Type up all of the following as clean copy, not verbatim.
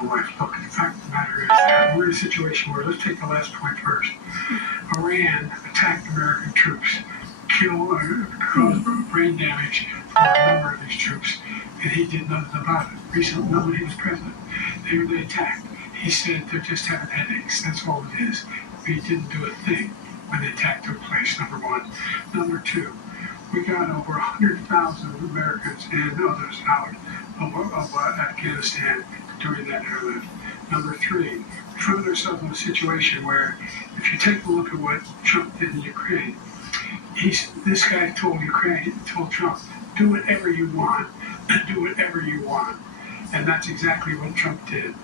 whole life. Look, the fact of the matter is that we're in a situation where, let's take the last point first. Iran attacked American troops, caused brain damage for a number of these troops, and he did nothing about it. Recently, when he was president, they attacked. He said they're just having headaches. That's all it is. But he didn't do a thing when the attack took place, number one. Number two, we got over 100,000 Americans and others out of Afghanistan during that airlift. Number three, we found ourselves in a situation where, if you take a look at what Trump did in Ukraine, this guy told Trump, do whatever you want, do whatever you want. And that's exactly what Trump did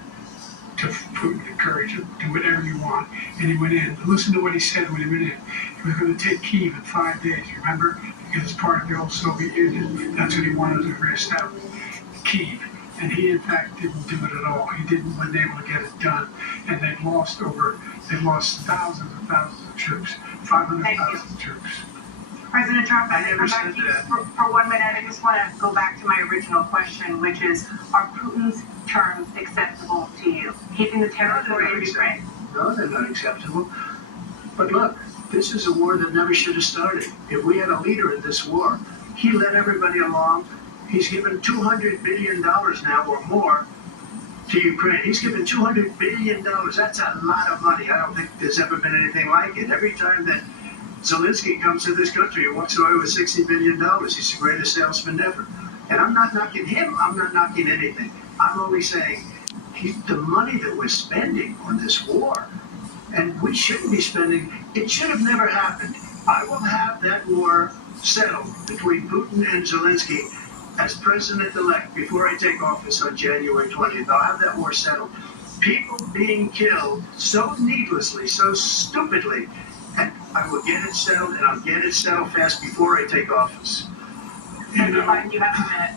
to Putin, encourage him, do whatever you want. And he went in. Listen to what he said when he went in. He was going to take Kyiv in 5 days, remember? Because it's part of the old Soviet Union. That's what he wanted to reestablish, Kyiv. And he, in fact, didn't do it at all. He wasn't able to get it done. And they've lost thousands and thousands of troops, 500,000 troops. President Trump, I never said that. For 1 minute, I just want to go back to my original question, which is, are Putin's terms acceptable to you? Keeping the territory in Ukraine? No, they're not acceptable. But look, this is a war that never should have started. If we had a leader in this war, he led everybody along. He's given $200 billion now or more to Ukraine. He's given $200 billion. That's a lot of money. I don't think there's ever been anything like it. Every time that Zelensky comes to this country, he walks away with $60 billion. He's the greatest salesman ever. And I'm not knocking him. I'm not knocking anything. I'm only saying the money that we're spending on this war, and we shouldn't be spending, it should have never happened. I will have that war settled between Putin and Zelensky as president-elect before I take office on January 20th. I'll have that war settled. People being killed so needlessly, so stupidly, and I will get it settled, and I'll get it settled fast before I take office. You know, you have a minute.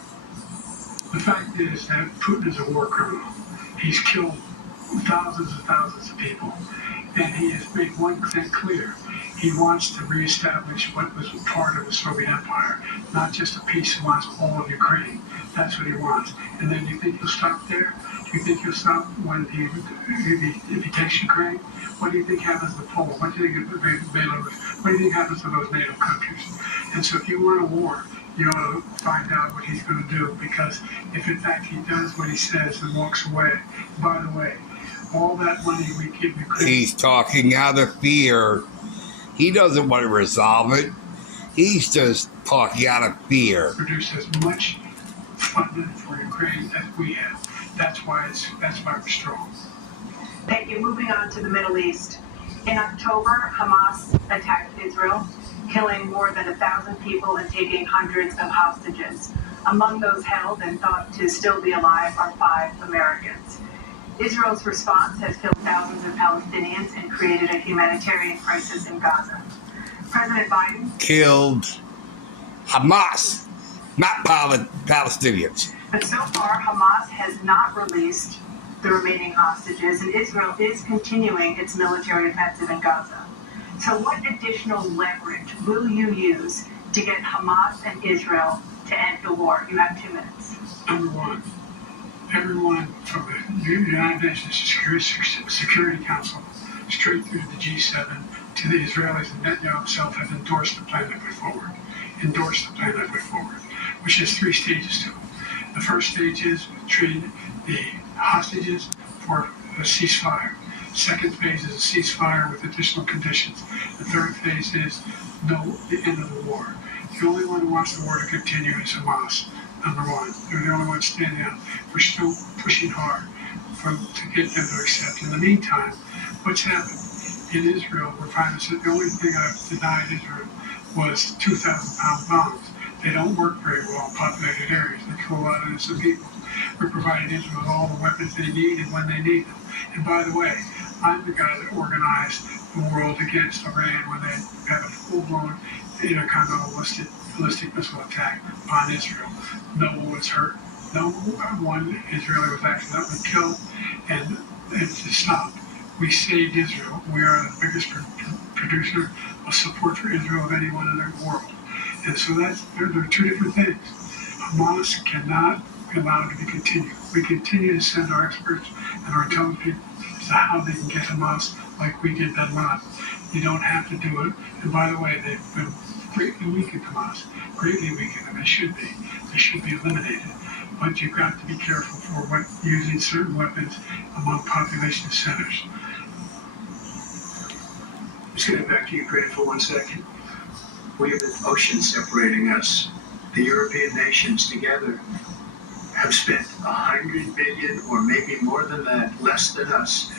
The fact is that Putin is a war criminal. He's killed thousands and thousands of people, and he has made one thing clear. He wants to reestablish what was part of the Soviet Empire, not just a piece. He wants all of Ukraine. That's what he wants. And then you think he'll stop there? Do you think he'll stop if he takes Ukraine? What do you think happens to Poland? What do you think of Belarus? What do you think happens to those NATO countries? And so if you want a war, you ought to find out what he's going to do, because if in fact he does what he says and walks away, by the way, all that money we give Ukraine... He's talking out of fear. He doesn't want to resolve it. He's just talking out of fear. Produce as much funding for Ukraine as we have. That's why we're strong. Thank you. Moving on to the Middle East. In October, Hamas attacked Israel, killing more than 1,000 people and taking hundreds of hostages. Among those held and thought to still be alive are 5 Americans. Israel's response has killed thousands of Palestinians and created a humanitarian crisis in Gaza. President Biden killed Hamas, not Palestinians. But so far, Hamas has not released the remaining hostages, and Israel is continuing its military offensive in Gaza. So what additional leverage will you use to get Hamas and Israel to end the war? You have 2 minutes. Number one, everyone from the United Nations Security Council straight through the G7 to the Israelis, and Netanyahu himself have endorsed the plan that way forward. Which has 3 stages to it. The first stage is treating the hostages for a ceasefire. Second phase is a ceasefire with additional conditions. The third phase is the end of the war. The only one who wants the war to continue is Hamas, number one. They're the only ones standing out. We're still pushing hard to get them to accept. In the meantime, what's happened? In Israel, we're finding that the only thing I've denied Israel was 2,000-pound bombs. They don't work very well in populated areas. They kill a lot of innocent people. We're providing Israel with all the weapons they need and when they need them. And by the way, I'm the guy that organized the world against Iran when they had a full-blown intercontinental ballistic missile attack upon Israel. No one was hurt. No one Israeli was accidentally killed, and it stopped. We saved Israel. We are the biggest producer of support for Israel of anyone in the world. And so there are 2 different things. Hamas cannot be allowed to be continued. We continue to send our experts and our intelligence people as to how they can get Hamas like we did that month. You don't have to do it. And by the way, they've been greatly weakened, Hamas, greatly weakened, and they should be. They should be eliminated. But you've got to be careful for using certain weapons among population centers. Just getting back to Ukraine for 1 second. We have an ocean separating us. The European nations together have spent 100 billion, or maybe more than that, less than us.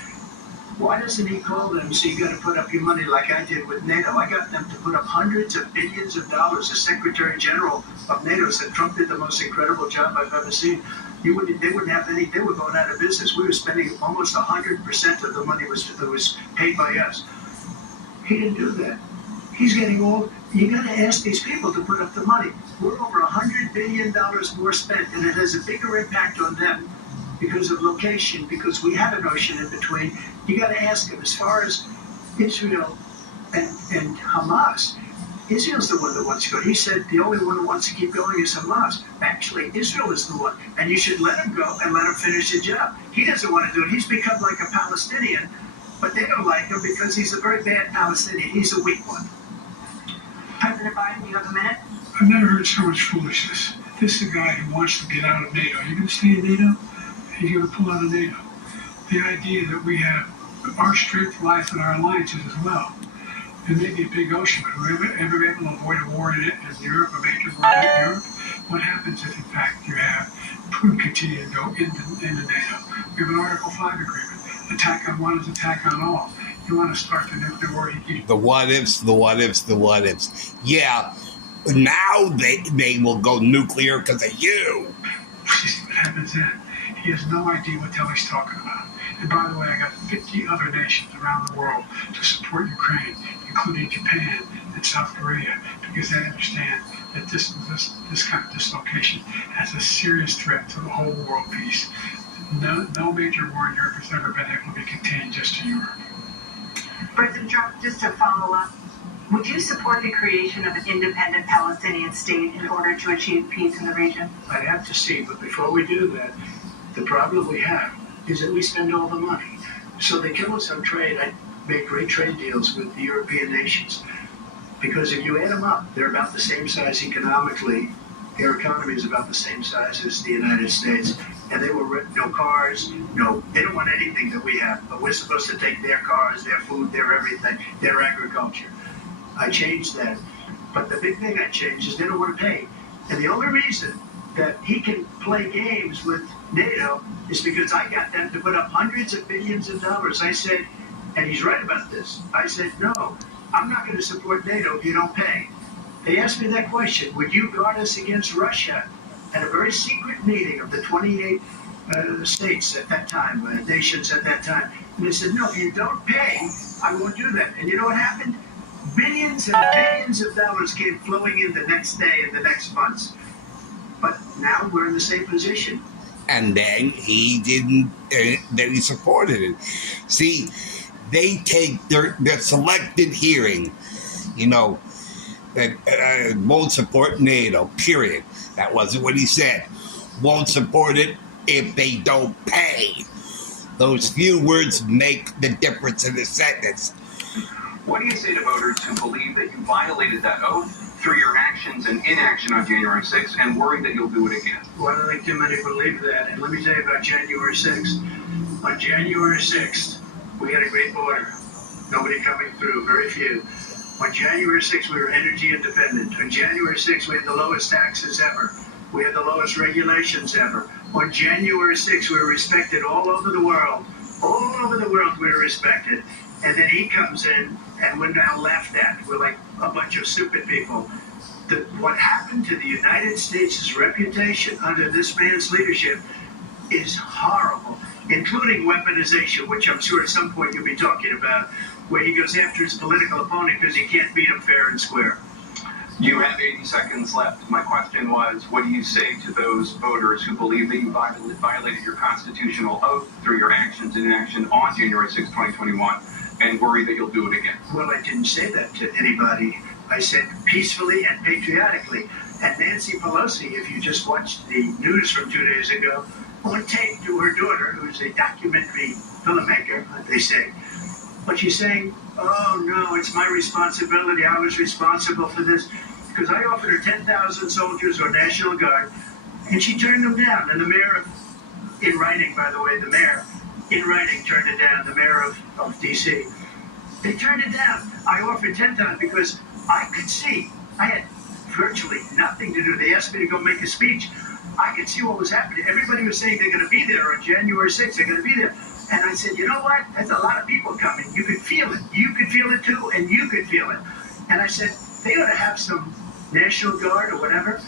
Why doesn't he call them and say, you got to put up your money like I did with NATO? I got them to put up hundreds of billions of dollars. The Secretary General of NATO said Trump did the most incredible job I've ever seen. They wouldn't have any, they were going out of business. We were spending almost 100% of the money that was paid by us. He didn't do that. He's getting old. You got to ask these people to put up the money. We're over $100 billion more spent, and it has a bigger impact on them because of location, because we have an ocean in between. You got to ask them. As far as Israel and Hamas, Israel's the one that wants to go. He said the only one who wants to keep going is Hamas. Actually, Israel is the one, and you should let him go and let him finish the job. He doesn't want to do it. He's become like a Palestinian, but they don't like him because he's a very bad Palestinian. He's a weak one. President Biden, you have a minute? I've never heard so much foolishness. This is a guy who wants to get out of NATO. Are you going to stay in NATO? He's going to pull out of NATO. The idea that we have our strength lies in our alliances as well. It may be a big ocean, but we're ever able to avoid a war in Europe, a major war in Europe? What happens if, in fact, you have Putin continue to go into NATO? We have an Article 5 agreement. Attack on one is attack on all. You want to start the nuclear war, you keep The what ifs, the what ifs, the what ifs. Yeah, now they will go nuclear because of you. what happens then. He has no idea what the hell he's talking about. And by the way, I got 50 other nations around the world to support Ukraine, including Japan and South Korea, because they understand that this kind of dislocation has a serious threat to the whole world peace. No major war in Europe has ever been able to be contained just to Europe. President Trump, just to follow up, would you support the creation of an independent Palestinian state in order to achieve peace in the region? I'd have to see, but before we do that, the problem we have is that we spend all the money. So they kill us on trade. I make great trade deals with the European nations because if you add them up, they're about the same size economically. Their economy is about the same size as the United States. And they were no cars, they don't want anything that we have. But we're supposed to take their cars, their food, their everything, their agriculture. I changed that. But the big thing I changed is they don't want to pay. And the only reason that he can play games with NATO is because I got them to put up hundreds of billions of dollars. I said, and he's right about this, I said, no, I'm not going to support NATO if you don't pay. They asked me that question, would you guard us against Russia? At a very secret meeting of the 28 states at that time, nations at that time. And they said, no, if you don't pay, I won't do that. And you know what happened? Billions and billions of dollars came flowing in the next day and the next months. But now we're in the same position. And then he didn't, then he supported it. See, they take their selected hearing, that won't support NATO, period. That wasn't what he said. Won't support it if they don't pay. Those few words make the difference in the sentence. What do you say to voters who believe that you violated that oath through your actions and inaction on January 6th and worry that you'll do it again? Well, I don't think too many believe that. And let me tell you about January 6th. On January 6th, we had a great border. Nobody coming through, very few. On January 6th, we were energy independent. On January 6th, we had the lowest taxes ever. We had the lowest regulations ever. On January 6th, we were respected all over the world. All over the world, we were respected. And then he comes in, and we're now laughed at. We're like a bunch of stupid people. What happened to the United States' reputation under this man's leadership is horrible, including weaponization, which I'm sure at some point you'll be talking about, where he goes after his political opponent because he can't beat him fair and square. You have 80 seconds left. My question was, what do you say to those voters who believe that you violated your constitutional oath through your actions and inaction on January 6, 2021, and worry that you'll do it again? Well, I didn't say that to anybody. I said peacefully and patriotically. And Nancy Pelosi, if you just watched the news from 2 days ago, on tape to her daughter, who's a documentary filmmaker, they say. But she's saying, oh no, it's my responsibility. I was responsible for this. Because I offered her 10,000 soldiers or National Guard, and she turned them down. And the mayor, in writing, by the way, the mayor, in writing, turned it down, the mayor of D.C. They turned it down. I offered 10,000 because I could see, I had virtually nothing to do. They asked me to go make a speech. I could see what was happening. Everybody was saying they're going to be there on January 6th. They're going to be there. And I said, you know what? That's a lot of people coming. You could feel it. You could feel it too, and you could feel it. And I said, they ought to have some National Guard or whatever.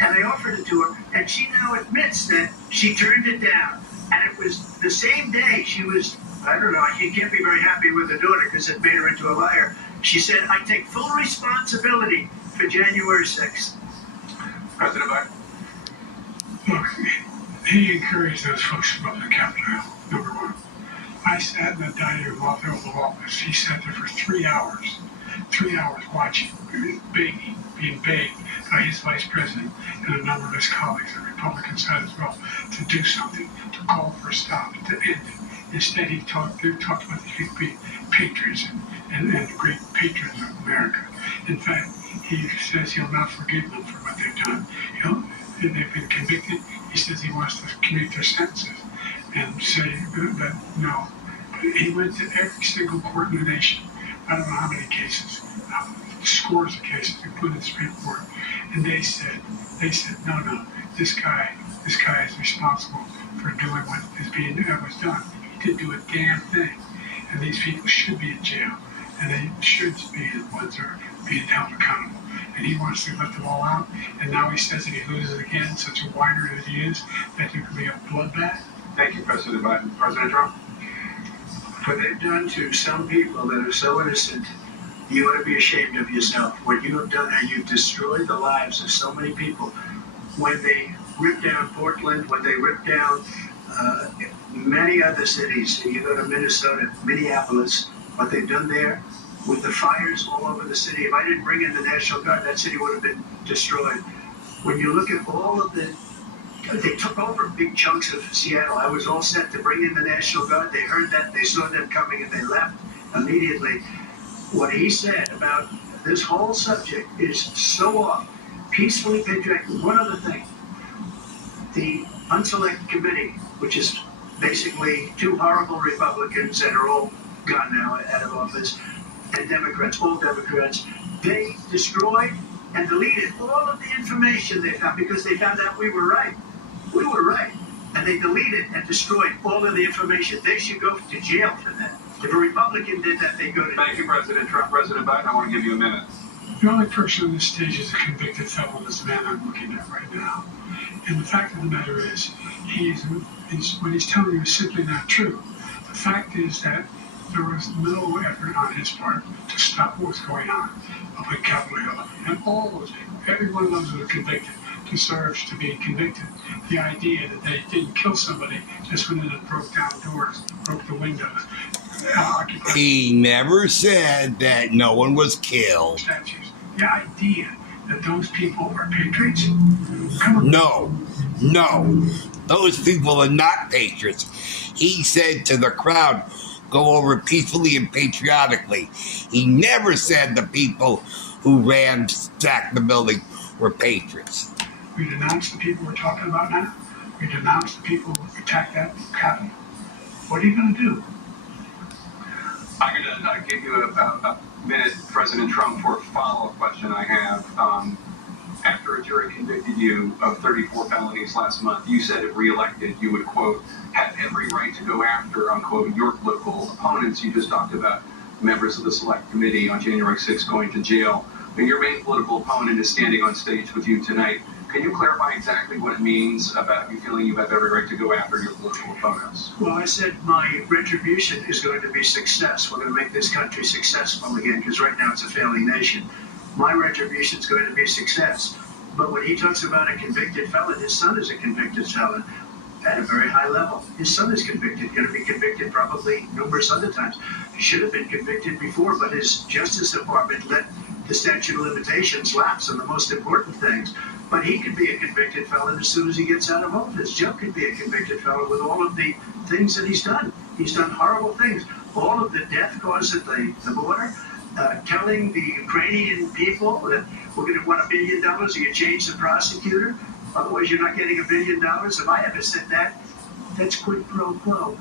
And I offered it to her, and she now admits that she turned it down. And it was the same day she was, I don't know, she can't be very happy with her daughter because it made her into a liar. She said, I take full responsibility for January 6th. President Biden. Look, he encouraged those folks about the Capitol Hill, number one. I sat in the dining room off the Oval Office. He sat there for 3 hours watching, being begged by his vice president and a number of his colleagues on the Republican side as well to do something, to call for a stop, to end it. Instead, he talked about these people being patriots and great patrons of America. In fact, he says he'll not forgive them for what they've done. They've been convicted. He says he wants to commute their sentences and say that no. He went to every single court in the nation. I don't know how many cases, scores of cases, including the Supreme Court, and they said, no, this guy is responsible for doing what was done. He didn't do a damn thing, and these people should be in jail, and they should be the ones that are being held accountable. And he wants to let them all out, and now he says that he loses again, such a whiner that he is, that there could be a bloodbath. Thank you, President Biden. President Trump. What they've done to some people that are so innocent, you ought to be ashamed of yourself. What you have done, and you've destroyed the lives of so many people. When they ripped down Portland, when they ripped down many other cities, you go to Minnesota, Minneapolis, what they've done there, with the fires all over the city. If I didn't bring in the National Guard, that city would have been destroyed. When you look at all of they took over big chunks of Seattle. I was all set to bring in the National Guard. They heard that, they saw them coming, and they left immediately. What he said about this whole subject is so off. Peacefully patriotic. One other thing. The Unselect Committee, which is basically two horrible Republicans that are all gone now out of office, and Democrats, all Democrats, they destroyed and deleted all of the information they found because they found out we were right. We were right. And they deleted and destroyed all of the information. They should go to jail for that. If a Republican did that, they'd go to jail. Thank you, President Trump. President Biden, I want to give you a minute. The only person on this stage is a convicted felon, is the man I'm looking at right now. And the fact of the matter is, what he's telling you is simply not true. The fact is that there was no effort on his part to stop what was going on up at Capitol Hill. And all those people, every one of those who were convicted, deserves to be convicted. The idea that they didn't kill somebody just went in and broke down doors, broke the windows. He never said that no one was killed. Statues. The idea that those people are patriots? Come on. No. Those people are not patriots. He said to the crowd, go over peacefully and patriotically. He never said the people who ransacked the building were patriots. We denounce the people we're talking about now. We denounce the people who attacked that Capitol. What are you going to do? I'm going to give you a minute, President Trump, for a follow-up question I have. After a jury convicted you of 34 felonies last month, you said if reelected, you would, quote, have every right to go after, unquote, your political opponents. You just talked about members of the Select Committee on January 6th going to jail. And your main political opponent is standing on stage with you tonight. Can you clarify exactly what it means about you feeling you have every right to go after your political opponents? Well, I said my retribution is going to be success. We're going to make this country successful again, because right now it's a failing nation. My retribution is going to be success. But when he talks about a convicted felon, his son is a convicted felon at a very high level. His son is convicted, going to be convicted probably numerous other times. He should have been convicted before, but his Justice Department let the statute of limitations lapse on the most important things. But he could be a convicted felon as soon as he gets out of office. Joe could be a convicted felon with all of the things that he's done. He's done horrible things. All of the death caused at the border, telling the Ukrainian people that we're going to want $1 billion, you change the prosecutor. Otherwise, you're not getting $1 billion. If I ever said that, that's quid pro quo.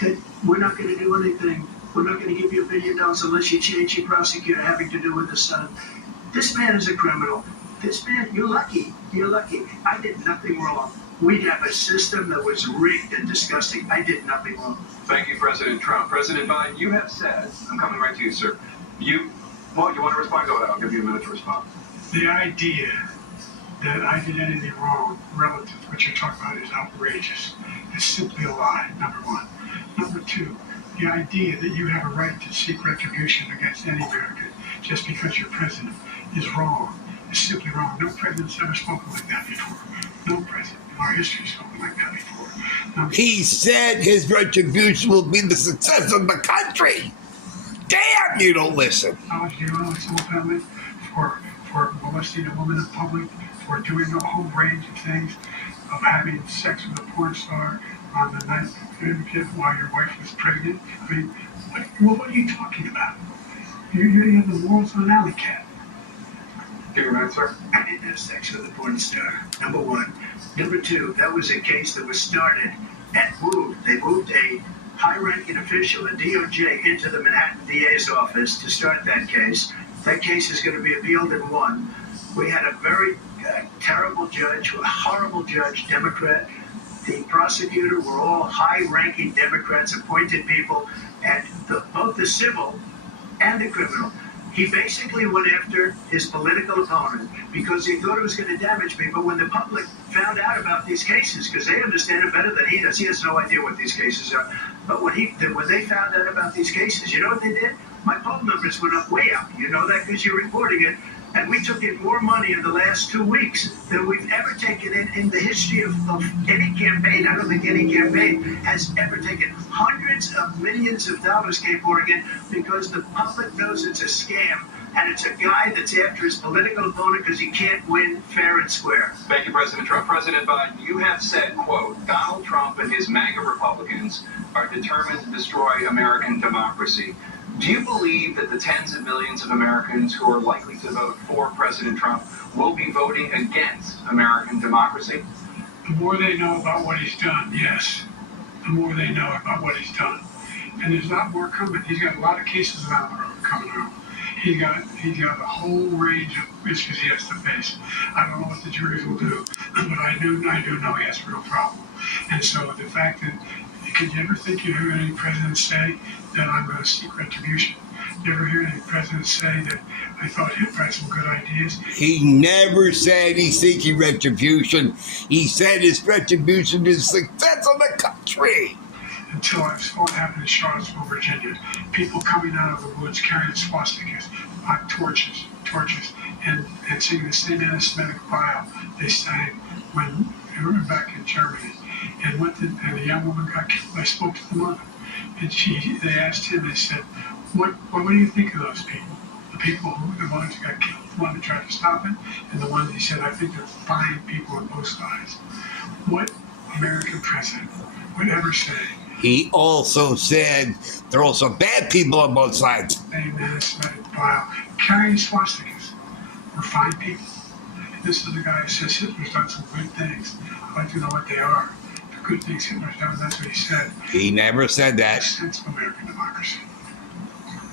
That we're not going to do anything. We're not going to give you $1 billion unless you change your prosecutor having to do with the son. This man is a criminal. This man, you're lucky. You're lucky. I did nothing wrong. We'd have a system that was rigged and disgusting. I did nothing wrong. Thank you, President Trump. President Biden, you have said, I'm coming right to you, sir. You want to respond? Go ahead. I'll give you a minute to respond. The idea that I did anything wrong relative to what you're talking about is outrageous. It's simply a lie, number one. Number two, the idea that you have a right to seek retribution against any American just because you're president is wrong. It's simply wrong. No president's ever spoken like that before. No president in our history has spoken like that before. He said his retribution will be the success of the country. Damn, you don't listen. You know, it's ultimately for molesting a woman in public, for doing a whole range of things, of having sex with a porn star on the night while your wife was pregnant. I mean, what are you talking about? You have the morals of an alley cat. Give your minute, sir. I didn't have sex with a porn star, number one. Number two, that was a case that was started and moved. They moved a high-ranking official, a DOJ, into the Manhattan DA's office to start that case. That case is going to be appealed and won. We had a very terrible judge, a horrible judge, Democrat. The prosecutor were all high-ranking Democrats, appointed people, and both the civil and the criminal. He basically went after his political opponent because he thought it was going to damage me. But when the public found out about these cases, because they understand it better than he does, he has no idea what these cases are. But when they found out about these cases, you know what they did? My poll numbers went up way up. You know that because you're reporting it. And we took in more money in the last 2 weeks than we've ever taken in the history of any campaign. I don't think any campaign has ever taken hundreds of millions of dollars came pouring in because the public knows it's a scam and it's a guy that's after his political opponent because he can't win fair and square. Thank you, President Trump. President Biden, you have said, quote, Donald Trump and his MAGA Republicans are determined to destroy American democracy. Do you believe that the tens of millions of Americans who are likely to vote for President Trump will be voting against American democracy? The more they know about what he's done, yes. The more they know about what he's done. And there's a lot more coming. He's got a lot of cases down the road coming out. He's got a whole range of issues he has to face. I don't know what the juries will do, but I do know he has a real problem. And so the fact that, could you ever think you heard any president say that I'm going to seek retribution? You ever hear any president say that I thought Hitler had some good ideas? He never said he's seeking retribution. He said his retribution is success of the country. Until I saw what happened in Charlottesville, Virginia. People coming out of the woods carrying swastikas, torches, and singing the same anti-Semitic file they sang when they were back in Germany. And the young woman got killed. I spoke to the mother, and they asked him. They said, "What do you think of those people? The people the ones who got killed, the one that tried to stop it, and the ones he said, I think they're fine people on both sides." What American president would ever say? He also said there are also bad people on both sides. Same anti-Semitic file carrying swastikas. We're fine people. And this is the guy who says Hitler's done some good things. I'd like to know what they are. The good things Hitler's done, that's what he said. He never said that. Sense of American democracy.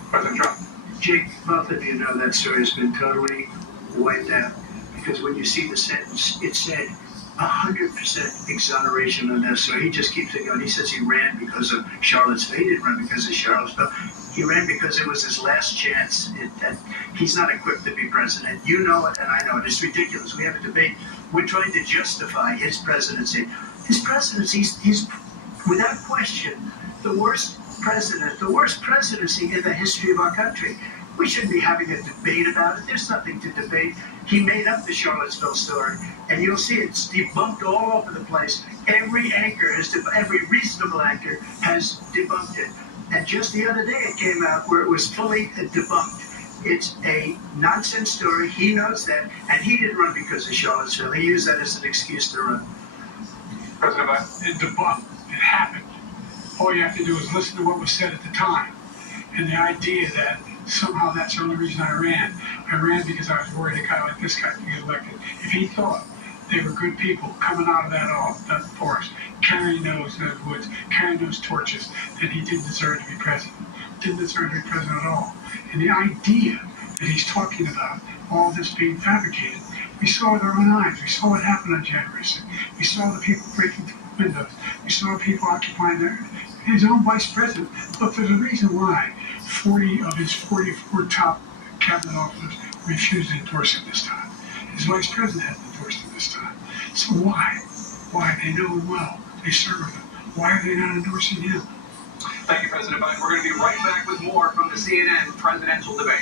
President Trump. Jake, both of you know that story has been totally wiped out because when you see the sentence, it said 100% exoneration on this. So he just keeps it going. He says he ran because of Charlottesville. He didn't run because of Charlottesville. He ran because it was his last chance. He's not equipped to be president. You know it, and I know it. It's ridiculous. We have a debate. We're trying to justify his presidency. His presidency, he's without question the worst president, the worst presidency in the history of our country. We shouldn't be having a debate about it. There's nothing to debate. He made up the Charlottesville story, and you'll see it's debunked all over the place. Every reasonable anchor has debunked it. And just the other day it came out where it was fully debunked. It's a nonsense story. He knows that, and he didn't run because of Charlottesville. He used that as an excuse to run. President Biden? It debunked. It happened. All you have to do is listen to what was said at the time. And the idea that somehow that's the only reason I ran. I ran because I was worried a guy like this guy could get elected. If he thought they were good people coming out of that forest, carrying those woods, carrying those torches, then he didn't deserve to be president. Didn't deserve to be president at all. And the idea that he's talking about all this being fabricated, we saw with our own eyes. We saw what happened on January 6th. We saw the people breaking through windows. We saw people occupying his own vice president. Look, there's a reason why 40 of his 44 top cabinet officers refused to endorse him this time. His vice president hadn't endorsed him this time. So why? Why? They know him well. They serve him. Why are they not endorsing him? Thank you, President Biden. We're going to be right back with more from the CNN presidential debate.